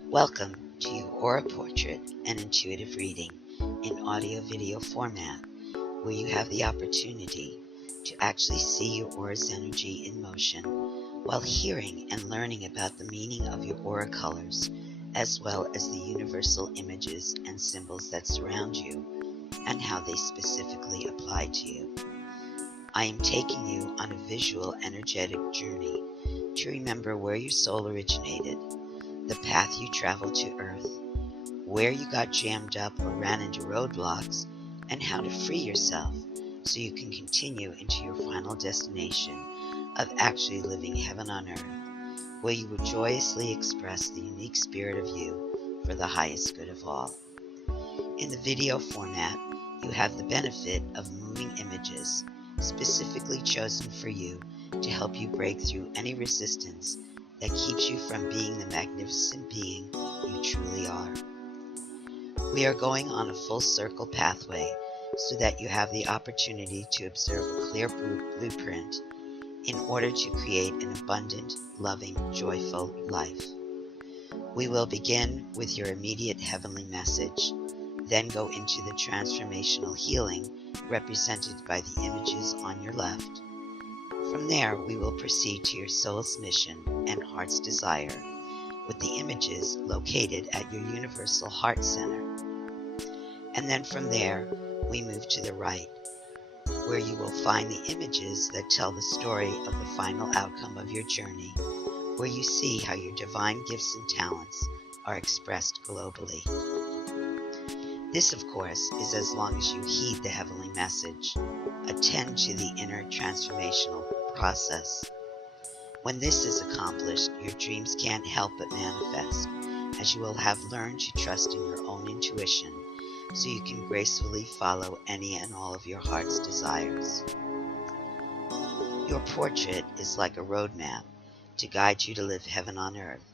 Welcome to your Aura Portrait and Intuitive Reading in audio-video format, where you have the opportunity to actually see your aura's energy in motion while hearing and learning about the meaning of your aura colors, as well as the universal images and symbols that surround you and how they specifically apply to you. I am taking you on a visual energetic journey to remember where your soul originated, the path you traveled to Earth, where you got jammed up or ran into roadblocks, and how to free yourself so you can continue into your final destination of actually living heaven on earth, where you will joyously express the unique spirit of you for the highest good of all. In the video format, you have the benefit of moving images specifically chosen for you to help you break through any resistance that keeps you from being the magnificent being you truly are. We are going on a full circle pathway so that you have the opportunity to observe a clear blueprint in order to create an abundant, loving, joyful life. We will begin with your immediate heavenly message, then go into the transformational healing represented by the images on your left. From there, we will proceed to your soul's mission and heart's desire with the images located at your universal heart center. And then from there, we move to the right, where you will find the images that tell the story of the final outcome of your journey, where you see how your divine gifts and talents are expressed globally. This, of course, is as long as you heed the heavenly message, attend to the inner transformational process. When this is accomplished, your dreams can't help but manifest, as you will have learned to trust in your own intuition, so you can gracefully follow any and all of your heart's desires. Your portrait is like a roadmap to guide you to live heaven on earth.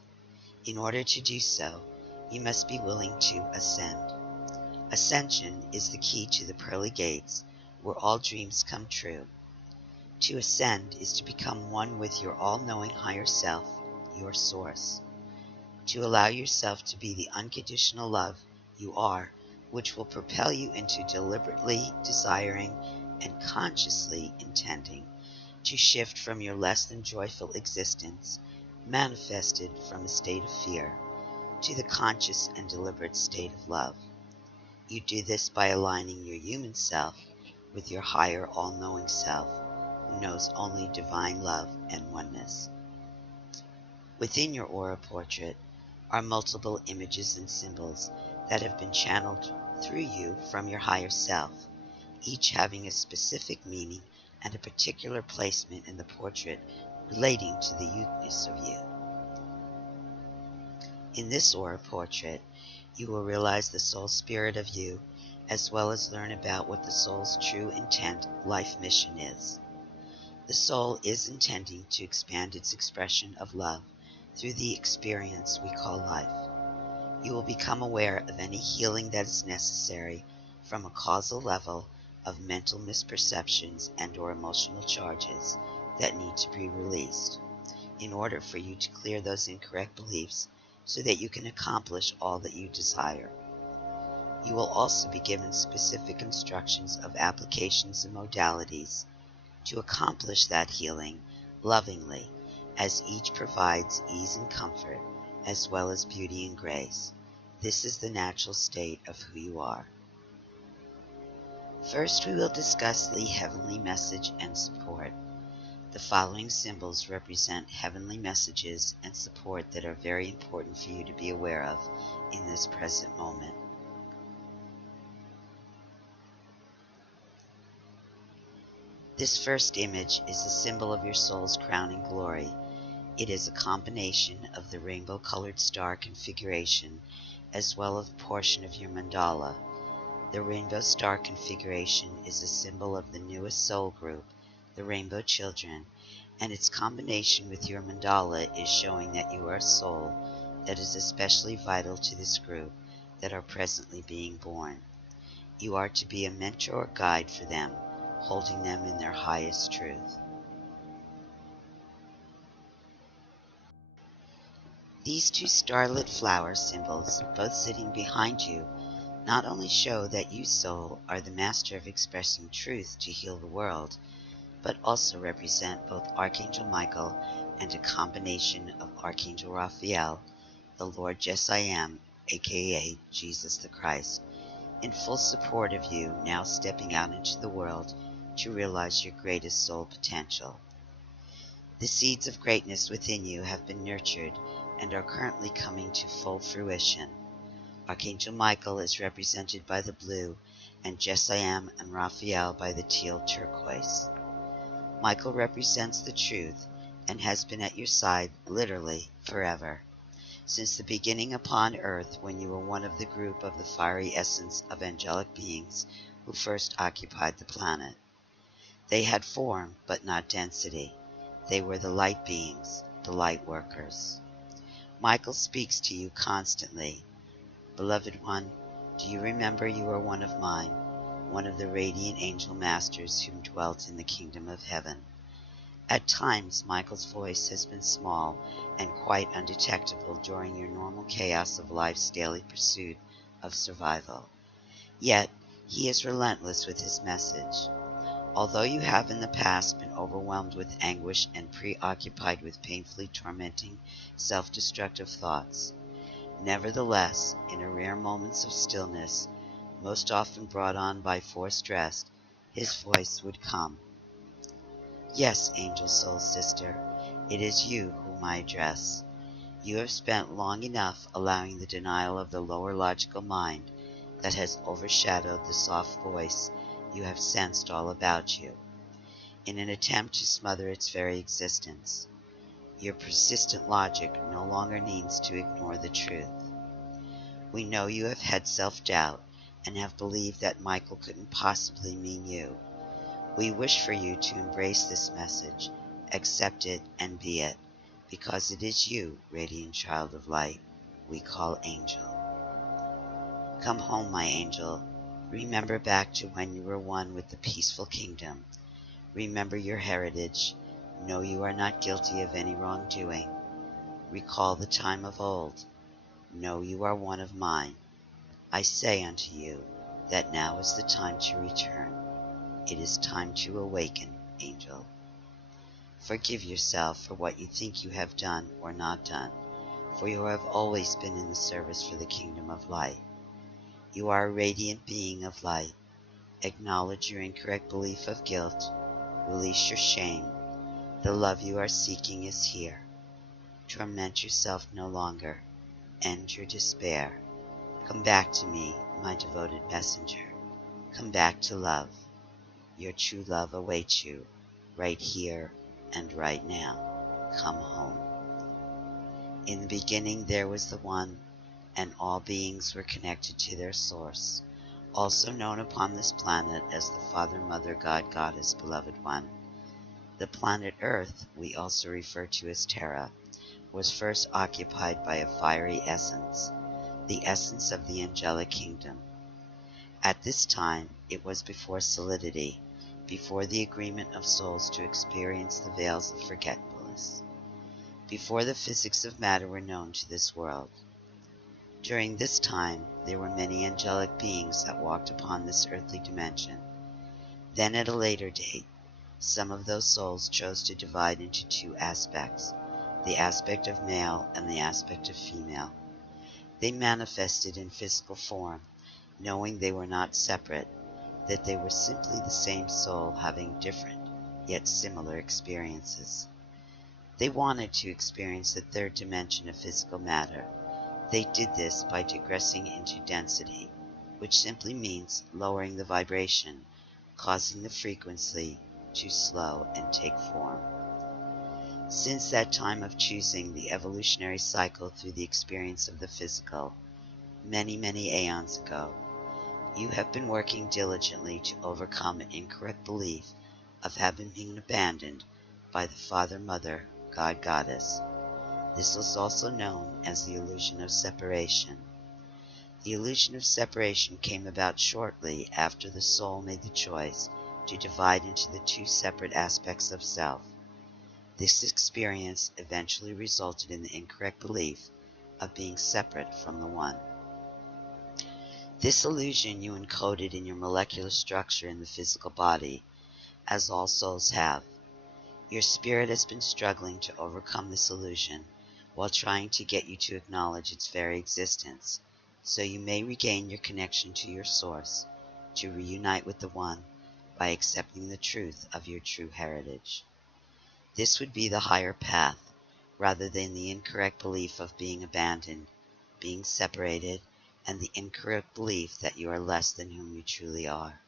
In order to do so, you must be willing to ascend. Ascension is the key to the pearly gates where all dreams come true. To ascend is to become one with your all-knowing higher self, your source. To allow yourself to be the unconditional love you are, which will propel you into deliberately desiring and consciously intending to shift from your less than joyful existence, manifested from a state of fear, to the conscious and deliberate state of love. You do this by aligning your human self with your higher all-knowing self, who knows only divine love and oneness. Within your aura portrait are multiple images and symbols that have been channeled through you from your higher self, each having a specific meaning and a particular placement in the portrait relating to the uniqueness of you. In this aura portrait, you will realize the soul spirit of you, as well as learn about what the soul's true intent life mission is. The soul is intending to expand its expression of love through the experience we call life. You will become aware of any healing that is necessary from a causal level of mental misperceptions and/or emotional charges that need to be released in order for you to clear those incorrect beliefs so that you can accomplish all that you desire. You will also be given specific instructions of applications and modalities to accomplish that healing lovingly, as each provides ease and comfort as well as beauty and grace. This is the natural state of who you are. First, we will discuss the heavenly message and support. The following symbols represent heavenly messages and support that are very important for you to be aware of in this present moment. This first image is a symbol of your soul's crowning glory. It is a combination of the rainbow-colored star configuration as well as a portion of your mandala. The rainbow star configuration is a symbol of the newest soul group, the Rainbow Children, and its combination with your mandala is showing that you are a soul that is especially vital to this group that are presently being born. You are to be a mentor or guide for them, holding them in their highest truth. These two starlit flower symbols, both sitting behind you, not only show that you, soul, are the master of expressing truth to heal the world, but also represent both Archangel Michael and a combination of Archangel Raphael, the Lord Yes I Am, aka Jesus the Christ, in full support of you now stepping out into the world to realize your greatest soul potential. The seeds of greatness within you have been nurtured and are currently coming to full fruition. Archangel Michael is represented by the blue, and Yes I Am and Raphael by the teal turquoise. Michael represents the truth and has been at your side literally forever, since the beginning upon earth, when you were one of the group of the fiery essence of angelic beings who first occupied the planet. They had form, but not density. They were the light beings, the light workers. Michael speaks to you constantly. Beloved one, do you remember you are one of mine, one of the radiant angel masters whom dwelt in the kingdom of heaven? At times, Michael's voice has been small and quite undetectable during your normal chaos of life's daily pursuit of survival. Yet, he is relentless with his message. Although you have in the past been overwhelmed with anguish and preoccupied with painfully tormenting, self-destructive thoughts, nevertheless, in rare moments of stillness, most often brought on by forced rest, his voice would come. Yes, angel soul sister, it is you whom I address. You have spent long enough allowing the denial of the lower logical mind that has overshadowed the soft voice you have sensed all about you, in an attempt to smother its very existence. Your persistent logic no longer needs to ignore the truth. We know you have had self-doubt and have believed that Michael couldn't possibly mean you. We wish for you to embrace this message, accept it, and be it, because it is you, radiant child of light, we call angel. Come home, my angel. Remember back to when you were one with the peaceful kingdom. Remember your heritage. Know you are not guilty of any wrongdoing. Recall the time of old. Know you are one of mine. I say unto you that now is the time to return. It is time to awaken, angel. Forgive yourself for what you think you have done or not done, for you have always been in the service for the kingdom of light. You are a radiant being of light. Acknowledge your incorrect belief of guilt. Release your shame. The love you are seeking is here. Torment yourself no longer. End your despair. Come back to me, my devoted messenger. Come back to love. Your true love awaits you, right here and right now. Come home. In the beginning there was the One, and all beings were connected to their source, also known upon this planet as the Father, Mother, God, Goddess, Beloved One. The planet Earth, we also refer to as Terra, was first occupied by a fiery essence, the essence of the angelic kingdom. At this time, it was before solidity, before the agreement of souls to experience the veils of forgetfulness, before the physics of matter were known to this world. During this time, there were many angelic beings that walked upon this earthly dimension. Then at a later date, some of those souls chose to divide into two aspects, the aspect of male and the aspect of female. They manifested in physical form, knowing they were not separate, that they were simply the same soul having different, yet similar experiences. They wanted to experience the third dimension of physical matter. They did this by digressing into density, which simply means lowering the vibration, causing the frequency to slow and take form. Since that time of choosing the evolutionary cycle through the experience of the physical, many, many aeons ago, you have been working diligently to overcome an incorrect belief of having been abandoned by the Father, Mother, God, Goddess. This was also known as the illusion of separation. The illusion of separation came about shortly after the soul made the choice to divide into the two separate aspects of self. This experience eventually resulted in the incorrect belief of being separate from the One. This illusion you encoded in your molecular structure in the physical body, as all souls have. Your spirit has been struggling to overcome this illusion while trying to get you to acknowledge its very existence, so you may regain your connection to your source, to reunite with the One by accepting the truth of your true heritage. This would be the higher path, rather than the incorrect belief of being abandoned, being separated, and the incorrect belief that you are less than whom you truly are.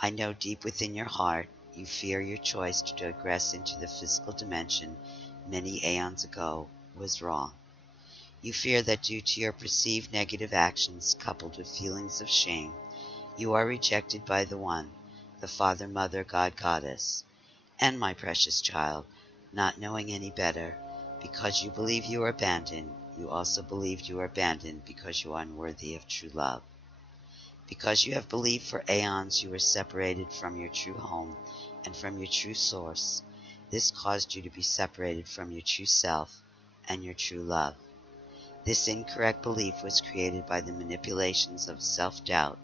I know deep within your heart you fear your choice to digress into the physical dimension many aeons ago was wrong. You fear that due to your perceived negative actions coupled with feelings of shame, you are rejected by the One, the Father, Mother, God, Goddess. And my precious child, not knowing any better, because you believe you are abandoned, you also believed you are abandoned because you are unworthy of true love. Because you have believed for aeons you were separated from your true home and from your true source, this caused you to be separated from your true self and your true love. This incorrect belief was created by the manipulations of self-doubt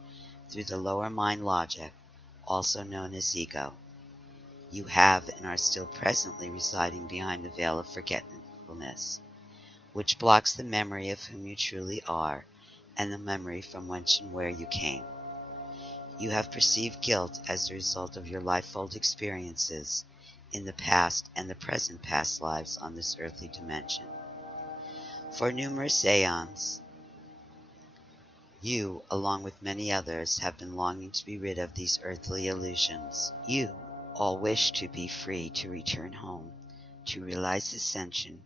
through the lower mind logic, also known as ego. You have and are still presently residing behind the veil of forgetfulness, which blocks the memory of whom you truly are and the memory from whence and where you came. You have perceived guilt as a result of your lifefold experiences in the past and the present past lives on this earthly dimension. For numerous aeons, you, along with many others, have been longing to be rid of these earthly illusions. You all wish to be free to return home, to realize ascension,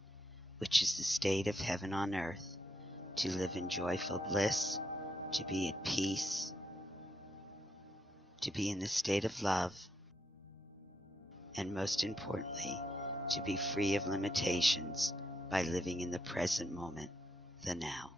which is the state of heaven on earth, to live in joyful bliss, to be at peace, to be in the state of love, and most importantly, to be free of limitations by living in the present moment, the now.